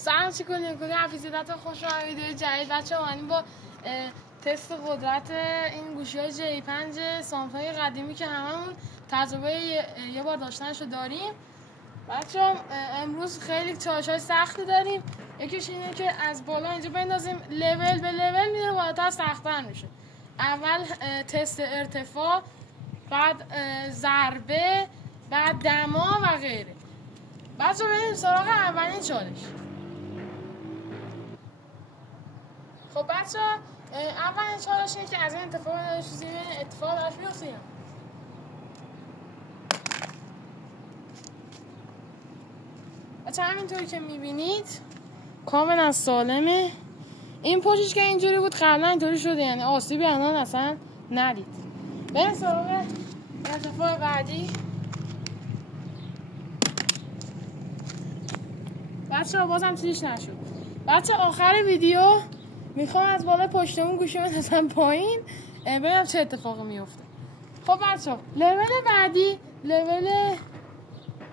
سلام چیکار حفیظیت خوش آمدید ویدیو جدید بچه‌ها. اومدیم با تست قدرت این گوشی‌های J5 سامسونگ قدیمی که هممون تجربه یه بار داشتنشو داریم. بچه‌ها امروز خیلی چالش‌های سختی داریم. یکیش اینه که از بالا اینجا بندازیم، لول به لول میره بالاتر سخت‌تر میشه. اول تست ارتفاع، بعد ضربه، بعد دما و غیره. بچه‌ها بریم سراغ اولین چالش. خب بچه‌ها اولین چالش اینه که از این اتفاق داشت بیفتیم. بچه‌ها همینطوری که میبینید کاملا سالمه. این پشتش که اینجوری بود قبلا اینطوری شده، یعنی آسیبی الان اصلا ندید. بریم سراغ اتفاق بعدی. بچه‌ها بازم چیزیش نشد. بچه آخر ویدیو میخوام از بالا پشتمون گوشی بندازم پایین ببینم چه اتفاقی میفته. خب بچه لول بعدی لول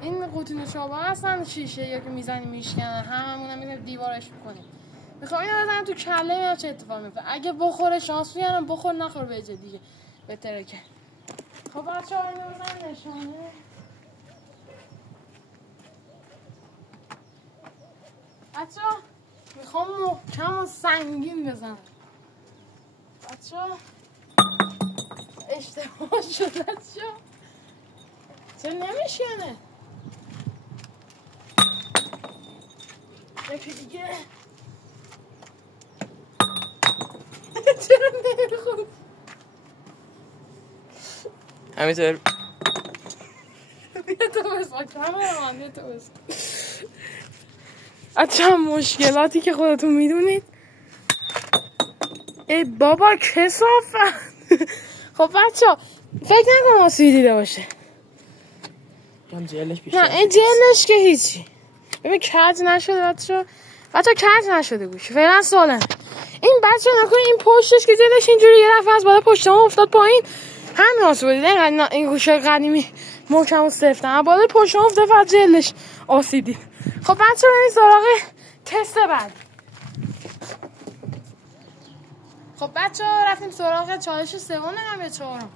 این قوطی نوشابه هستن، شیشه یا که میزنی میشکنه، هممون هم میزنیم دیوارش میکنیم. میخوام اینو بزنم تو کله ببینم چه اتفاقی میفته. اگه بخوره شانس میارم، بخور نخور به جه دیگه بهتره که. خب بچه ها اینو بزنم نشانه. بچه ها میخوام محکم و سنگین بزنم. بچه ها اشتباه شد. بچه ها چرا نمیشکنه؟ یکی دیگه چرا نمیخود؟ همینطور بیا تو بسا کامرمان، بیا تو بسا. چه مشکلاتی که خودتون میدونید. ای بابا کثافت. خب بچه فکر نکنم آسیبی دیده باشه. نه این جلش که هیچی. ببین کج نشده بچه کج نشده گوشی فعلا سالم. این بچه نکنه این پشتش که جلش اینجوری یه دفعه از بالا پشتم افتاد پایین، همین آسیب دیده. اینقدر این گوشی قدیمی محکم و سفتن بالا پشتم افتاد فقط جلش آسیب دید. خب بچه بریم سراغ تست بعد. خب بچه ها رفتیم سراغ چالش سوم، نمیم به چهارم.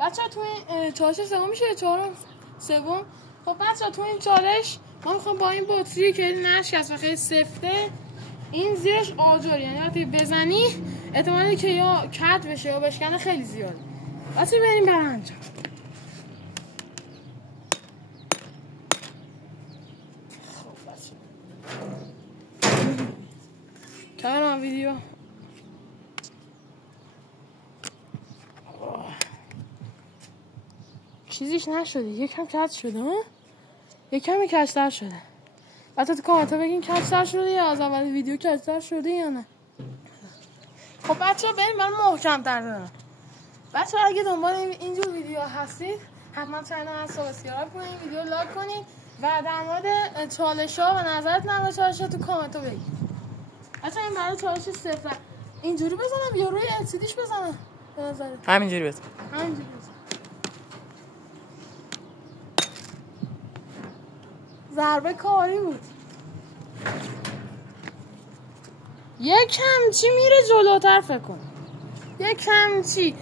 بچه ها تو این چالش سوم میشه چهارم سوم. خب بچه ها تو این چالش ما میخوام با این بطری که نشکست و خیلی سفته، این زیرش آجر، یعنی وقتی بزنی احتمالی که یا کج بشه یا بشکنه خیلی زیاده. بچه بریم برای انجام. کارم ویدیو چیزیش نشده، یکم کج شده ها؟ یکم کج‌تر شده. حتی تو کامنت ها بگین کج‌تر شده یا از اول ویدیو کج‌تر شده یا نه. خب بچه ها بریم برای محکم‌تر دارم. بچه ها اگه دنبال اینجور ویدیو هستید حتما چینل رو سابسکرایب کنید، ویدیو لایک کنید و در مورد چالش ها و نظرت در مورد چالش ها تو کامنت ها بگید. بچه این برای چالش صفر اینجوری بزنم یا روی LCDش بزنم؟ به نظرت همینجوری بزن. همینجوری بزن. ضربه کاری بود. یکم چی میره جلوتر فکر کن. یکم چی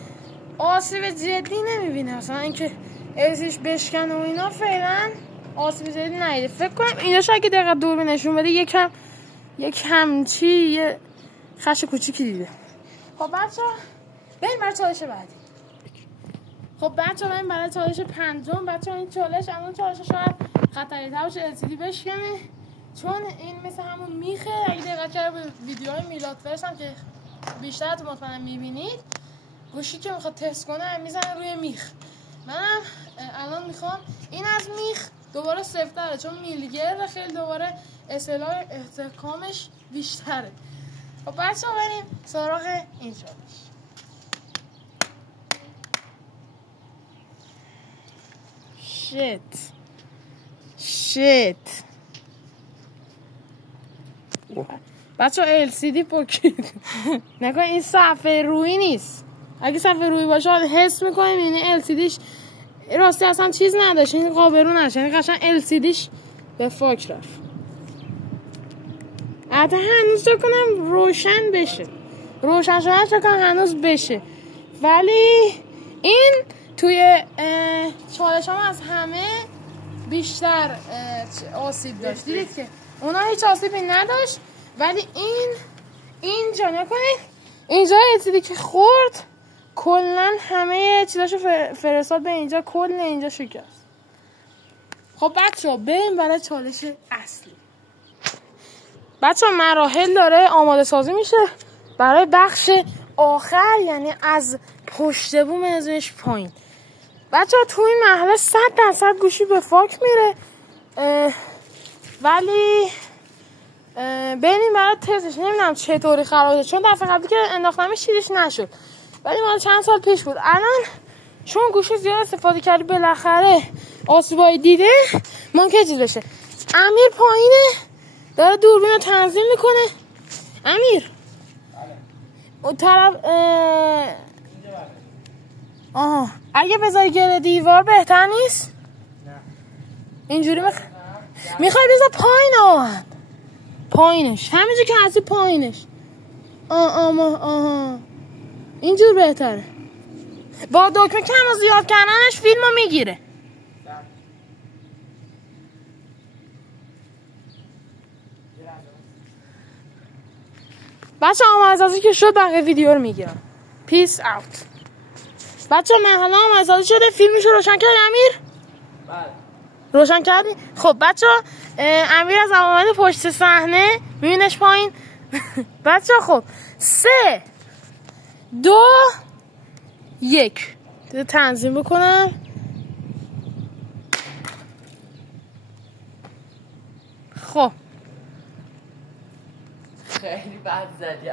آسیب جدی نمیبینه، مثلا اینکه ازش بشکنه و اینا فعلا آسیب جدی ندیده. فکر کنم ایناش اگه دقیقا دور نشون بده یکم چی یه خش کوچیکی دیده. خب بچه بریم برای چالش بعدی. خب بچه بریم برای چالش پنجم. بچه این چالش الان چالش شاید خطری‌تر باشه، LCD بشکنه، چون این مثل همون میخه. اگه دقت کرده به ویدیوهای میلاد فرست هم که بیشتر تو مطمئن میبینید، گوشی که میخواد تست کنه میزنه روی میخ. منم الان میخوام این از میخ دوباره سفتره، چون میلگرد خیلی دوباره اصطلاح احتکامش بیشتره. خب بچه ها بریم سراغ این چالش. شیت بچه ها LCD پوکید. نکن این صفحه روی نیست. اگه صفحه روی باشه حس میکنیم یعنی LCDش راستی اصلا چیز نداشت، این قابرو نداشت، یعنی قشنگ LCDش به فاک رفت. البته هنوز فکر کنم روشن بشه، روشن شدنش فکر کنم هنوز بشه، ولی این توی چالش هم از همه بیشتر آسیب داشت. دیدید که اونا هیچ آسیبی نداشت، ولی اینجا نکنید اینجا چیزی که خورد کلن همه چیزاشو فرستاد به اینجا، کل اینجا شکست. خب بچه‌ها بریم برای چالش اصلی. بچه‌ها مراحل داره آماده سازی میشه برای بخش آخر، یعنی از پشت بوم ازش پایین. بچه‌ها تو این مرحله 100% گوشی به فاک میره، ولی بریم برای تستش. نمیدونم چطوری خرابه، چون دفعه قبلی که انداختمش چیزش نشد، ولی مال چند سال پیش بود. الان چون گوشی زیاد استفاده کردی بالاخره آسیبایی دیده، ممکنه چیز بشه. امیر پایینه داره دوربین رو تنظیم میکنه. امیر اون طرف آها اگه بذاری گره دیوار بهتر نیست؟ نه اینجوری میخوای بذار پایین، پایینش همینجور که هستی پایینش. آها اینجور بهتره. با دکمه کم و زیاد کردنش فیلمو میگیره. بچه آمازازی که شد بقیه ویدیو رو میگیرم. پیس اوت. بچه من حالا آمازازی شده، فیلمشو روشن کردی امیر؟ بله روشن کردی؟ خب بچه امیر از عوامل پشت صحنه میبینش پایین. بچه خب 3 2 1 تنظیم بکنم. خب خیلی بد زدی.